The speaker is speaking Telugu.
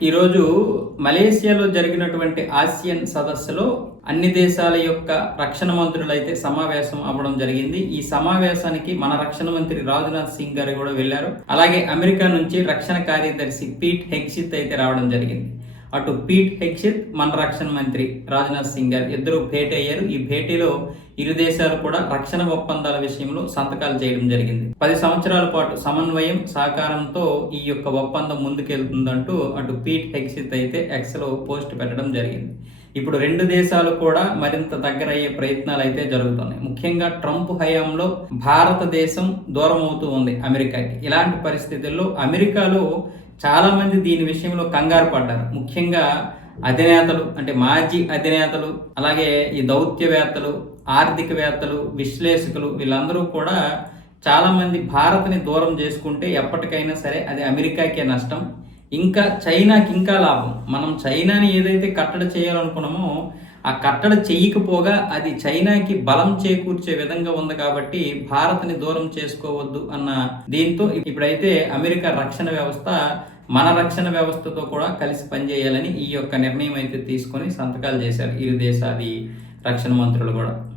ఈరోజు మలేసియాలో జరిగినటువంటి ఆసియన్ సదస్సులో అన్ని దేశాల యొక్క రక్షణ మంత్రులైతే సమావేశం అవ్వడం జరిగింది. ఈ సమావేశానికి మన రక్షణ మంత్రి రాజ్నాథ్ సింగ్ గారు కూడా వెళ్ళారు అలాగే అమెరికా నుంచి రక్షణ కార్యదర్శి పీట్ హెగ్సిత్ అయితే రావడం జరిగింది. అటు పీట్ హెక్షిత్ మన రక్షణ మంత్రి రాజ్నాథ్ సింగ్ గారు ఇద్దరు భేటీ అయ్యారు. ఈ భేటీలో ఇరు దేశాలు కూడా రక్షణ ఒప్పందాల విషయంలో సంతకాలు చేయడం జరిగింది. పది సంవత్సరాల పాటు సమన్వయం సహకారంతో ఈ యొక్క ఒప్పందం ముందుకెళ్తుందంటూ అటు పీట్ హెక్షిత్ అయితే ఎక్స్లో పోస్ట్ పెట్టడం జరిగింది. ఇప్పుడు రెండు దేశాలు కూడా మరింత దగ్గరయ్యే ప్రయత్నాలు అయితే జరుగుతున్నాయి. ముఖ్యంగా ట్రంప్ హయాంలో భారతదేశం దూరం అవుతూ ఉంది అమెరికాకి. ఇలాంటి పరిస్థితుల్లో అమెరికాలో చాలామంది దీని విషయంలో కంగారు పడ్డారు. ముఖ్యంగా అధినేతలు అంటే మాజీ అధినేతలు అలాగే ఈ దౌత్యవేత్తలు ఆర్థికవేత్తలు విశ్లేషకులు వీళ్ళందరూ కూడా చాలామంది భారత్ని దూరం చేసుకుంటే ఎప్పటికైనా సరే అది అమెరికాకే నష్టం. ఇంకా చైనాకి ఇంకా లాభం. మనం చైనాని ఏదైతే కట్టడి చేయాలనుకున్నామో ఆ కట్టడి చెయ్యకపోగా అది చైనాకి బలం చేకూర్చే విధంగా ఉంది కాబట్టి భారత్ని దూరం చేసుకోవద్దు అన్న దీంతో ఇప్పుడైతే అమెరికా రక్షణ వ్యవస్థ మన రక్షణ వ్యవస్థతో కూడా కలిసి పనిచేయాలని ఈ యొక్క నిర్ణయం అయితే తీసుకొని సంతకాలు చేశారు. ఇరు దేశాది రక్షణ మంత్రులు కూడా.